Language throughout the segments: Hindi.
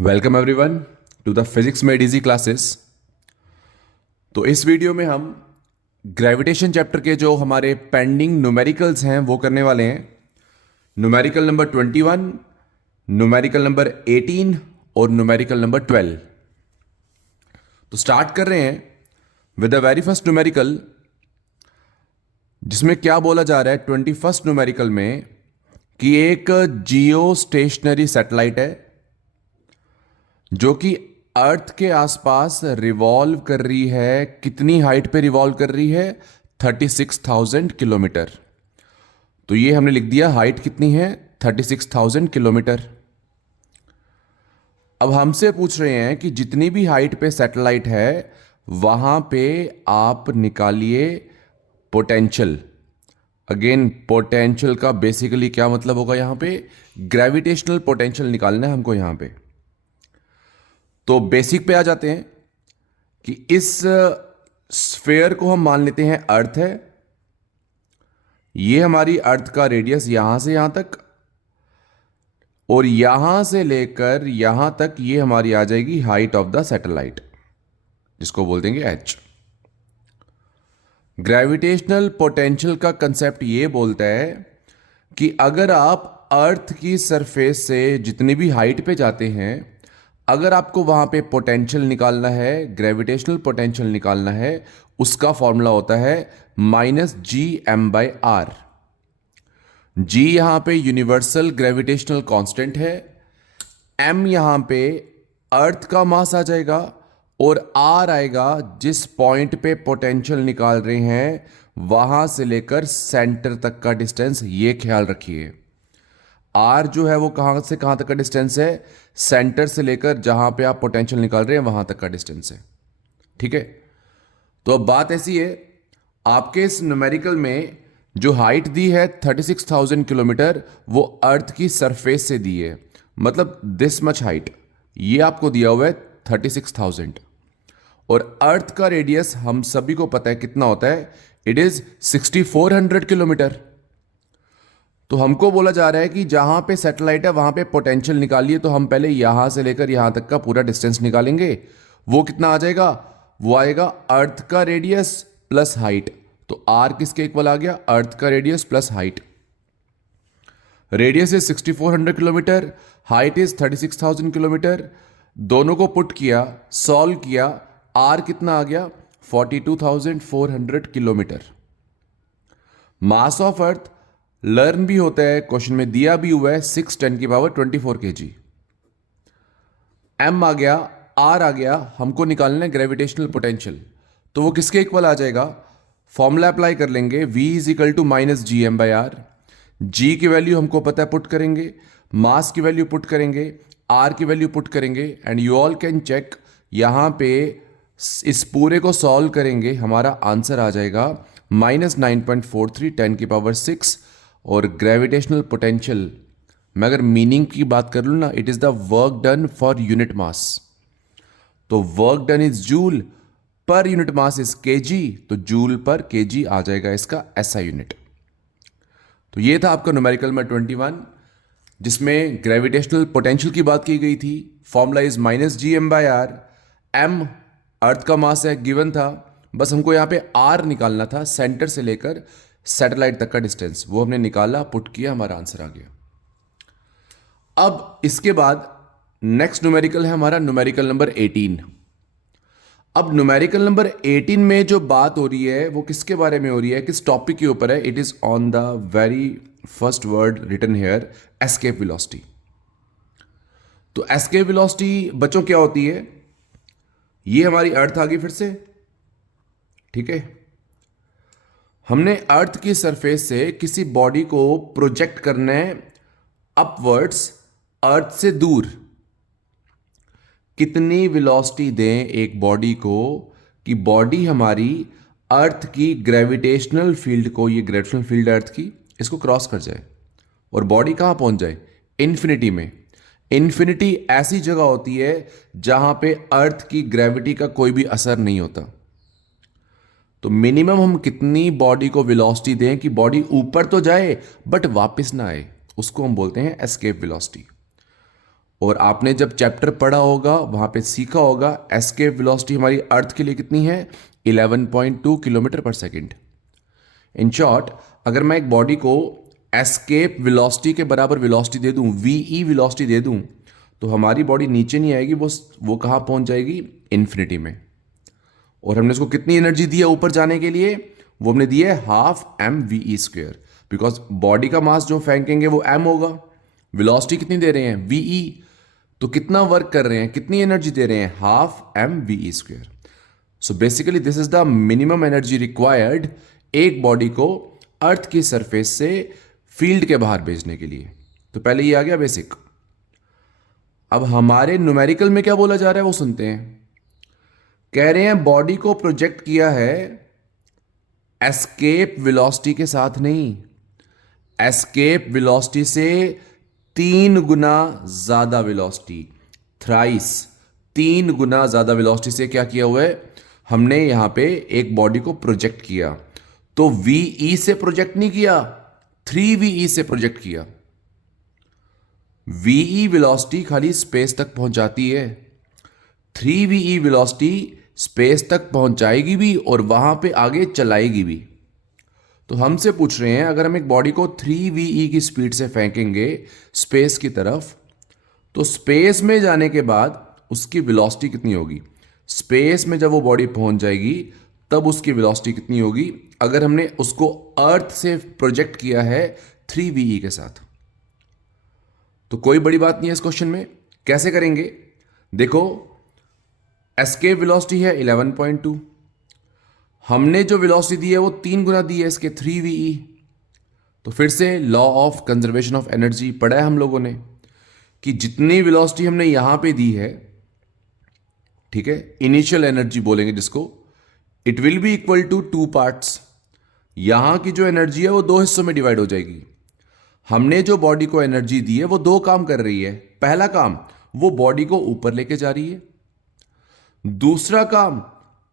Welcome everyone to the physics made easy classes. तो इस वीडियो में हम ग्रेविटेशन चैप्टर के जो हमारे पेंडिंग न्यूमेरिकल्स हैं वो करने वाले हैं। न्यूमेरिकल नंबर 21, न्यूमेरिकल नंबर 18 और न्यूमेरिकल नंबर 12। तो स्टार्ट कर रहे हैं with the very first numerical, जिसमें क्या बोला जा रहा है 21st न्यूमेरिकल में कि एक जियो स्टेशनरी सैटेलाइट है जो कि अर्थ के आसपास रिवॉल्व कर रही है। कितनी हाइट पे रिवॉल्व कर रही है? 36,000 किलोमीटर। तो ये हमने लिख दिया, हाइट कितनी है? 36,000 किलोमीटर। अब हमसे पूछ रहे हैं कि जितनी भी हाइट पे सैटेलाइट है वहां पे आप निकालिए पोटेंशियल। अगेन पोटेंशियल का बेसिकली क्या मतलब होगा? यहां पे ग्रेविटेशनल पोटेंशियल निकालना है हमको यहां पे। तो बेसिक पे आ जाते हैं कि इस स्फेयर को हम मान लेते हैं अर्थ है। ये हमारी अर्थ का रेडियस यहां से यहां तक, और यहां से लेकर यहां तक ये हमारी आ जाएगी हाइट ऑफ द सैटेलाइट, जिसको बोल देंगे एच। ग्रेविटेशनल पोटेंशियल का कंसेप्ट ये बोलता है कि अगर आप अर्थ की सरफेस से जितनी भी हाइट पे जाते हैं, अगर आपको वहां पे पोटेंशियल निकालना है, ग्रेविटेशनल पोटेंशियल निकालना है, उसका फॉर्मूला होता है -gm/r। g यहां पे यूनिवर्सल ग्रेविटेशनल कांस्टेंट है, m यहां पे अर्थ का मास आ जाएगा, और r आएगा जिस पॉइंट पे पोटेंशियल निकाल रहे हैं वहां से लेकर सेंटर तक का डिस्टेंस। ये ख्याल रखिए, आर जो है वो कहां से कहां तक का डिस्टेंस है? सेंटर से लेकर जहां पे आप पोटेंशियल निकाल रहे हैं वहां तक का डिस्टेंस है। ठीक है, तो अब बात ऐसी है, आपके इस न्यूमेरिकल में जो हाइट दी है 36,000 किलोमीटर, वो अर्थ की सरफेस से दी है, मतलब दिस मच हाइट ये आपको दिया हुआ है 36,000। और अर्थ का रेडियस हम सभी को पता है कितना होता है, इट इज 6400 किलोमीटर। तो हमको बोला जा रहा है कि जहां पे सैटेलाइट है वहां पे पोटेंशियल निकालिए। तो हम पहले यहां से लेकर यहां तक का पूरा डिस्टेंस निकालेंगे। वो कितना आ जाएगा? वो आएगा अर्थ का रेडियस प्लस हाइट। तो आर किसके इक्वल आ गया? अर्थ का radius plus height. Radius is 6400 kilometre, height is 36,000 kilometre. दोनों को पुट किया, सॉल्व किया, आर कितना आ गया? 42,400 kilometre. Mass of earth learn भी होता है, क्वेश्चन में दिया भी हुआ है 6×10⁻24 kg। m आ गया, r आ गया, हमको निकालना है ग्रेविटेशनल पोटेंशियल। तो वो किसके इक्वल आ जाएगा? फॉर्मूला अप्लाई कर लेंगे, v = -gm/r। g की वैल्यू हमको पता है, पुट करेंगे, मास की वैल्यू पुट करेंगे, r की वैल्यू पुट करेंगे, and you all can check. यहां पे इस पूरे को सॉल्व करेंगे, हमारा आंसर आ जाएगा -9.43 10⁻6। और ग्रेविटेशनल पोटेंशियल मैं अगर मीनिंग की बात कर लूँ ना, it is the work done for unit mass. तो work done is joule, per unit mass is kg, तो जूल पर केजी आ जाएगा इसका एसआई यूनिट। तो ये था आपका न्यूमेरिकल में 21, जिसमें ग्रेविटेशनल पोटेंशियल की बात की गई थी। Formula is -gm/r। m अर्थ का मास है, गिवन था, बस हमको यहां पे r निकालना था, सेंटर से लेकर सैटेलाइट तक का डिस्टेंस। वो हमने निकाला, पुट किया, हमारा आंसर आ गया। अब इसके बाद नेक्स्ट न्यूमेरिकल है हमारा न्यूमेरिकल नंबर 18। अब न्यूमेरिकल नंबर 18 में जो बात हो रही है वो किसके बारे में हो रही है, किस टॉपिक के ऊपर है? It is on the very first word written here, escape velocity. तो एस्केप वेलोसिटी बच्चों क्या होती है? ये हमारी अर्थ आ गई फिर से, ठीक है। हमने अर्थ की सरफेस से किसी बॉडी को प्रोजेक्ट करना है अपवर्ड्स, अर्थ से दूर। कितनी वेलोसिटी दें एक बॉडी को कि बॉडी हमारी अर्थ की ग्रेविटेशनल फील्ड को, ये ग्रेविटेशनल फील्ड अर्थ की, इसको क्रॉस कर जाए और बॉडी कहां पहुंच जाए? इन्फिनिटी में। इन्फिनिटी ऐसी जगह होती है जहां पे अर्थ की ग्रेविटी का कोई भी असर नहीं होता। तो मिनिमम हम कितनी बॉडी को वेलोसिटी दें कि बॉडी ऊपर तो जाए बट वापस ना आए, उसको हम बोलते हैं एस्केप वेलोसिटी। और आपने जब चैप्टर पढ़ा होगा वहां पे सीखा होगा एस्केप वेलोसिटी हमारी अर्थ के लिए कितनी है, 11.2 किलोमीटर पर सेकेंड। इन शॉर्ट, अगर मैं एक बॉडी को एस्केप वेलोसिटी के बराबर वेलोसिटी दे दूं, वीई वेलोसिटी दे दूं, तो हमारी बॉडी नीचे नहीं आएगी, वो कहाँ पहुंच जाएगी, इन्फिनिटी में। और हमने उसको कितनी एनर्जी दी है ऊपर जाने के लिए, वो हमने दी है half M V E square, because body का मास जो फेंकेंगे वो एम होगा, वेलोसिटी कितनी दे रहे हैं, वीई, तो कितना वर्क कर रहे हैं, कितनी एनर्जी दे रहे हैं, half M V E square. So basically this is the minimum energy required एक बॉडी को अर्थ की सरफेस से फील्ड के बाहर भेजने के लिए। तो पहले ये आ गया बेसिक। अब हमारे न्यूमेरिकल में क्या बोला जा रहा है वो सुनते हैं। कह रहे हैं बॉडी को प्रोजेक्ट किया है एस्केप वेलोसिटी के साथ नहीं, एस्केप वेलोसिटी से 3 गुना ज्यादा वेलोसिटी, थ्राइस 3 गुना ज्यादा वेलोसिटी से क्या किया हुआ है हमने यहां पे एक बॉडी को प्रोजेक्ट किया। तो वीई से प्रोजेक्ट नहीं किया, 3VE से प्रोजेक्ट किया। वीई वेलोसिटी खाली स्पेस तक पहुंचाती है, 3VE वेलोसिटी स्पेस तक पहुंचाएगी भी और वहां पे आगे चलाएगी भी। तो हमसे पूछ रहे हैं अगर हम एक बॉडी को 3VE की स्पीड से फेंकेंगे स्पेस की तरफ, तो स्पेस में जाने के बाद उसकी वेलोसिटी कितनी होगी, स्पेस में जब वो बॉडी पहुंच जाएगी तब उसकी वेलोसिटी कितनी होगी, अगर हमने उसको अर्थ से प्रोजेक्ट किया है 3VE के साथ। तो कोई बड़ी बात नहीं है इस क्वेश्चन में। कैसे करेंगे, देखो एस्केप वेलोसिटी है 11.2, हमने जो वेलोसिटी दी है वो 3 गुना दी है इसके 3VE। तो फिर से law of conservation of energy पढ़ा है हम लोगों ने कि जितनी वेलोसिटी हमने यहां पे दी है, ठीक है, इनिशियल एनर्जी बोलेंगे जिसको, it will be equal to 2 parts. यहां की जो एनर्जी है वो 2 हिस्सों में डिवाइड हो जाएगी। हमने जो बॉडी को एनर्जी दी है वो 2 काम कर रही है। पहला काम, वो बॉडी को ऊपर लेके जा रही है। दूसरा काम,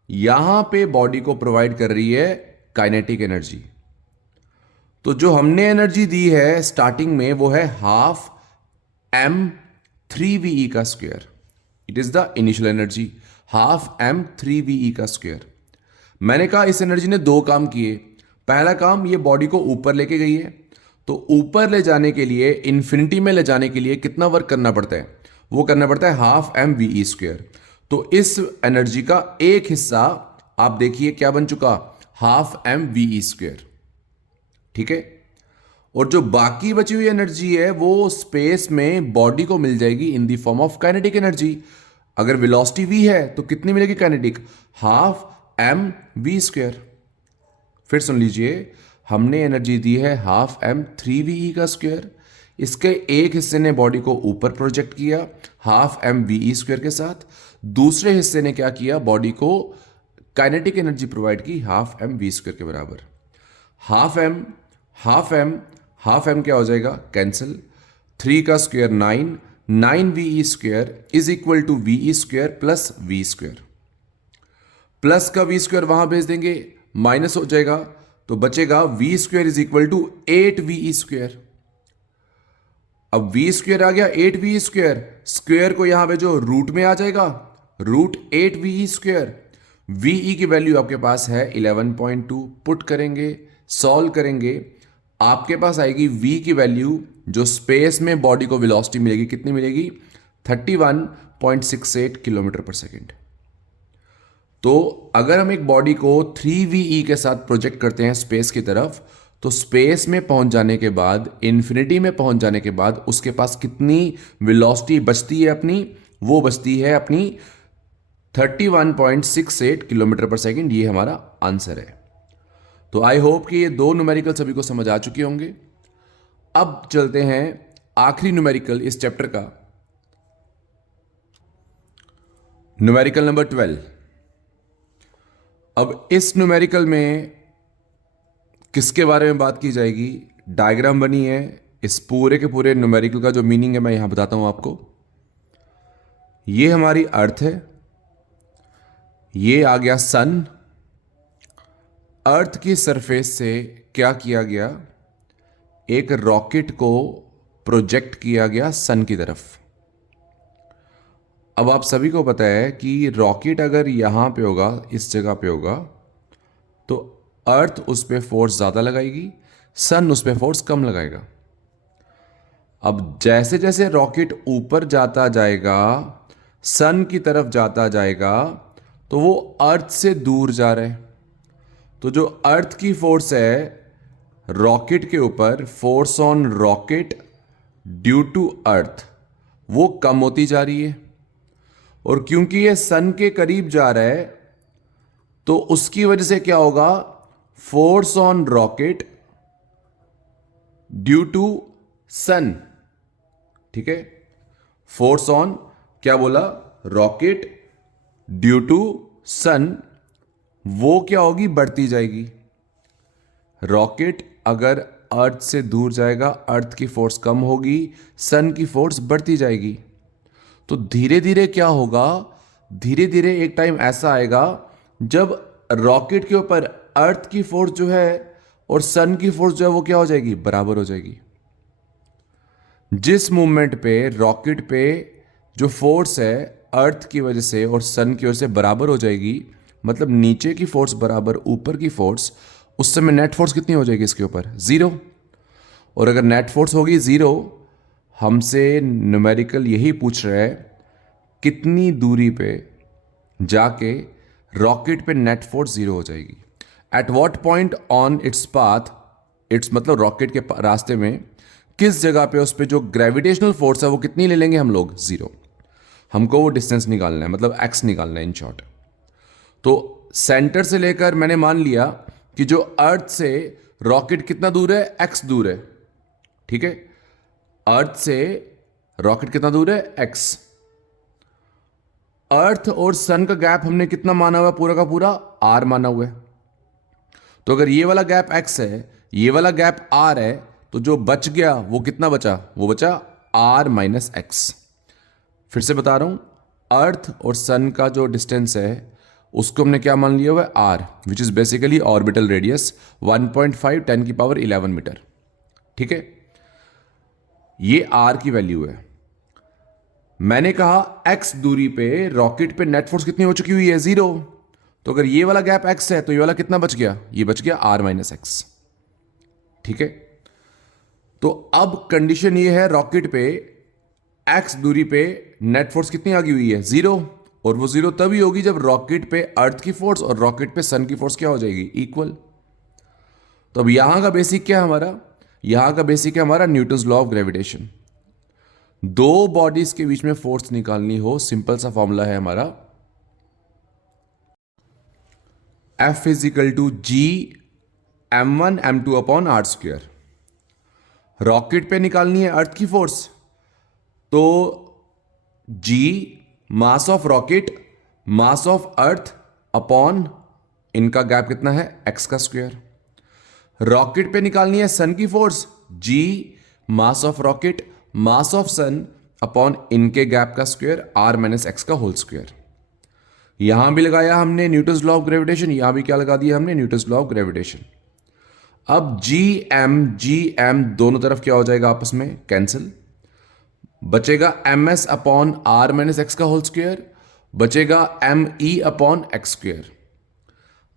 यहां पे बॉडी को प्रोवाइड कर रही है काइनेटिक एनर्जी। तो जो हमने एनर्जी दी है स्टार्टिंग में वो है हाफ एम 3VE का square, it is the initial energy, half M 3VE का स्क्वायर। मैंने कहा इस एनर्जी ने 2 काम किए। पहला काम, ये बॉडी को ऊपर लेके गई है, तो ऊपर ले जाने के लिए, इन्फिनिटी में ले जाने के लिए कितना वर्क करना पड़ता है, वो करना पड़ता है हाफ एम वी स्क्वायर। तो इस एनर्जी का एक हिस्सा आप देखिए क्या बन चुका, हाफ एम वी स्क्वायर, ठीक है। और जो बाकी बची हुई एनर्जी है वो स्पेस में बॉडी को मिल जाएगी in the form of kinetic energy. अगर वेलोसिटी वी है तो कितनी मिलेगी kinetic, half M V square. फिर सुन लीजिए, हमने एनर्जी दी है हाफ एम 3VE का स्क्वायर, इसके एक हिस्से ने बॉडी को ऊपर प्रोजेक्ट किया हाफ एम वी स्क्वायर के साथ, दूसरे हिस्से ने क्या किया, बॉडी को काइनेटिक एनर्जी प्रोवाइड की हाफ एम वी स्क्वायर के बराबर। Half M half M half M क्या हो जाएगा, कैंसिल, 3 का square 9, 9VE square is equal to VE square plus V square. Plus का वी स्क्वायर वहां भेज देंगे, माइनस हो जाएगा, तो बचेगा V square is equal to 8VE square. अब वी स्क्वायर आ गया 8VE स्क्वायर, स्क्वायर को यहां पे जो रूट में आ जाएगा, रूट 8VE स्क्वायर। वीई की वैल्यू आपके पास है 11.2, पुट करेंगे, सॉल्व करेंगे, आपके पास आएगी वी की वैल्यू, जो स्पेस में बॉडी को वेलोसिटी मिलेगी, कितनी मिलेगी, 31.68 किलोमीटर पर सेकेंड। तो अगर हम एक बॉडी को 3VE के साथ प्रोजेक्ट करते हैं स्पेस की तरफ, तो स्पेस में पहुंच जाने के बाद, इन्फिनिटी में पहुंच जाने के बाद उसके पास कितनी वेलोसिटी बचती है अपनी, वो बचती है अपनी 31.68 किलोमीटर पर सेकेंड। ये हमारा आंसर है। तो आई होप कि ये 2 न्यूमेरिकल सभी को समझ आ चुके होंगे। अब चलते हैं आखिरी न्यूमेरिकल इस चैप्टर का, न्यूमेरिकल नंबर 12। अब इस न्यूमेरिकल में किसके बारे में बात की जाएगी, डायग्राम बनी है, इस पूरे के पूरे न्यूमेरिकल का जो मीनिंग है मैं यहां बताता हूं आपको। ये हमारी अर्थ है, ये आ गया सन, अर्थ की सरफेस से क्या किया गया, एक रॉकेट को प्रोजेक्ट किया गया सन की तरफ। अब आप सभी को पता है कि रॉकेट अगर यहाँ पे होगा, इस जगह पे होगा, तो अर्थ उस पर फोर्स ज़्यादा लगाएगी, सन उस पर फोर्स कम लगाएगा। अब जैसे जैसे रॉकेट ऊपर जाता जाएगा, सन की तरफ जाता जाएगा, तो वो अर्थ से दूर जा रहा है। तो जो अर्थ की फोर्स है रॉकेट के ऊपर, force on rocket due to earth, वो कम होती जा रही है। और क्योंकि ये सन के करीब जा रहा है, तो उसकी वजह से क्या होगा, force on rocket due to sun, ठीक है, फोर्स ऑन क्या बोला, रॉकेट ड्यू टू सन, वो क्या होगी, बढ़ती जाएगी। रॉकेट अगर अर्थ से दूर जाएगा, अर्थ की फोर्स कम होगी, सन की फोर्स बढ़ती जाएगी। तो धीरे धीरे क्या होगा, धीरे धीरे एक टाइम ऐसा आएगा जब रॉकेट के ऊपर अर्थ की फोर्स जो है और सन की फोर्स जो है वो क्या हो जाएगी, बराबर हो जाएगी। जिस मूवमेंट पे रॉकेट पे जो फोर्स है अर्थ की वजह से और सन की वजह से बराबर हो जाएगी, मतलब नीचे की फोर्स बराबर ऊपर की फोर्स, उस समय नेट फोर्स कितनी हो जाएगी इसके ऊपर, जीरो। और अगर नेट फोर्स होगी जीरो, हमसे न्यूमेरिकल यही पूछ रहा है कितनी दूरी पे जाके रॉकेट पे नेट फोर्स जीरो हो जाएगी। At what point on its path, it's मतलब रॉकेट के रास्ते में किस जगह पे उस पे जो ग्रेविटेशनल फोर्स है वो कितनी ले लेंगे हम लोग, जीरो। हमको वो डिस्टेंस निकालना है, मतलब एक्स निकालना है इन शॉर्ट। तो सेंटर से लेकर मैंने मान लिया कि जो अर्थ से रॉकेट कितना दूर है, एक्स दूर है, ठीक है। अर्थ से रॉकेट कितना दूर है, एक्स। अर्थ और सन का गैप हमने कितना माना हुआ है, पूरा का पूरा आर माना हुआ है। तो अगर ये वाला गैप एक्स है, ये वाला गैप आर है, तो जो बच गया वो कितना बचा, वो बचा आर माइनस एक्स। फिर से बता रहा हूं, अर्थ और सन का जो डिस्टेंस है उसको हमने क्या मान लिया हुआ है, R, which is basically orbital radius 1.5 10 की पावर 11 मीटर, ठीक है। ये आर की वैल्यू है। मैंने कहा एक्स दूरी पे रॉकेट पे नेट फोर्स कितनी हो चुकी हुई है, जीरो। तो अगर ये वाला गैप एक्स है तो ये वाला कितना बच गया, ये बच गया आर माइनस एक्स, ठीक है। तो अब कंडीशन ये है, रॉकेट पे एक्स दूरी पे नेट फोर्स कितनी आ गई हुई है, जीरो। और वो जीरो तभी होगी जब रॉकेट पे अर्थ की फोर्स और रॉकेट पे सन की फोर्स क्या हो जाएगी, इक्वल। तो अब यहां का बेसिक क्या है हमारा, यहां का बेसिक है हमारा न्यूटन्स लॉ ऑफ ग्रेविटेशन। दो बॉडीज के बीच में फोर्स निकालनी हो, सिंपल सा फॉर्मूला है हमारा, F is equal to G m1 m2 upon R square. Rocket पे निकालनी है अर्थ की फोर्स, तो G mass of rocket mass of earth upon इनका गैप कितना है, एक्स का स्क्वायर। रॉकेट पे निकालनी है सन की force, G mass of rocket mass of sun upon इनके गैप का स्क्वायर, आर माइनस एक्स का होल स्क्वायर। यहां भी लगाया हमने न्यूटन्स लॉ ऑफ ग्रेविटेशन, यहां भी क्या लगा दिया हमने, न्यूटन्स लॉ ऑफ ग्रेविटेशन। अब जी एम दोनों तरफ क्या हो जाएगा, आपस में कैंसिल, बचेगा M S upon R minus X का होल स्क्वायर, बचेगा M E upon X square.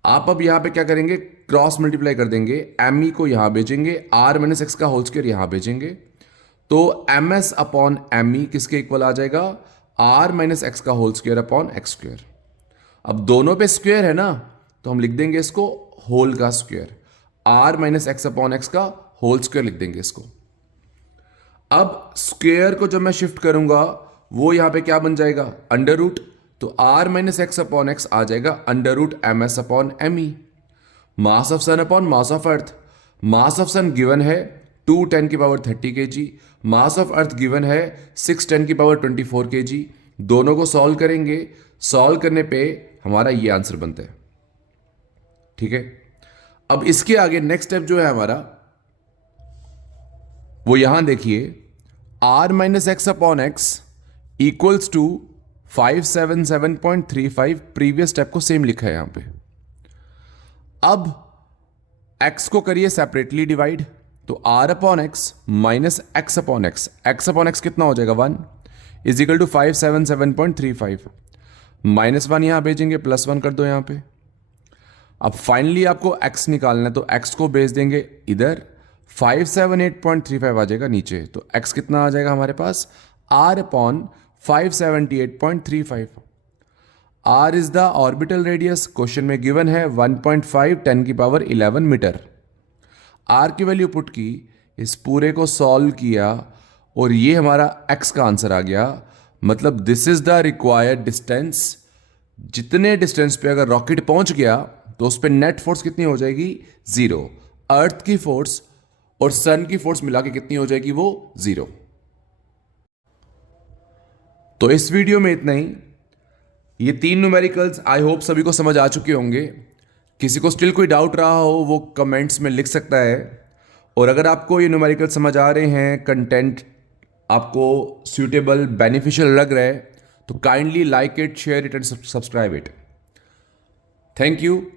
आप अब यहां पे क्या करेंगे, क्रॉस मल्टीप्लाई कर देंगे, एम ई को यहां भेजेंगे, आर माइनस एक्स का होल स्क्वायर यहां भेजेंगे, तो M S upon M E किसके इक्वल आ जाएगा, आर माइनस एक्स का whole square upon X square. अब दोनों पे स्क्वायर है ना, तो हम लिख देंगे इसको होल का square, R minus X upon X का होल स्क्वायर लिख देंगे इसको। अब स्क्वायर को जब मैं शिफ्ट करूंगा वो यहां पे क्या बन जाएगा, अंडर रूट, तो R minus X upon X आ जाएगा under root M S upon M E. Mass of sun upon mass of earth, mass of sun given है 2 10 की power 30 kg, mass of earth given है 6 10 की पावर 24 kg। दोनों को सॉल्व करेंगे, सॉल्व करने पे हमारा ये आंसर बनता है, ठीक है। अब इसके आगे नेक्स्ट स्टेप जो है हमारा, वो यहां देखिए, R minus X upon X equals to 577.35, previous step को सेम लिखा है यहां पे। अब x को करिए सेपरेटली डिवाइड, तो r upon X minus X upon X, X upon X कितना हो जाएगा 1, इज इक्वल टू 577.35। -1 यहाँ भेजेंगे, +1 कर दो यहाँ पे। अब फाइनली आपको x निकालना है, तो x को भेज देंगे इधर, 578.35 आ जाएगा नीचे। तो x कितना आ जाएगा हमारे पास, r/578.35। r is the orbital radius, question में गिवन है 1.5 10⁻11 मीटर। r की वैल्यू पुट की, इस पूरे को सॉल्व किया और ये हमारा x का आंसर आ गया। मतलब this is the required distance. जितने डिस्टेंस पे अगर रॉकेट पहुंच गया तो उस पर नेट फोर्स कितनी हो जाएगी, 0। अर्थ की फोर्स और सन की फोर्स मिला के कितनी हो जाएगी, वो 0। तो इस वीडियो में इतना ही। ये 3 न्यूमेरिकल्स आई होप सभी को समझ आ चुके होंगे। किसी को स्टिल कोई डाउट रहा हो वो कमेंट्स में लिख सकता है। और अगर आपको ये न्यूमेरिकल समझ आ रहे हैं, कंटेंट आपको सूटेबल बेनिफिशियल लग रहा है, तो kindly like it, share it and subscribe it. Thank you.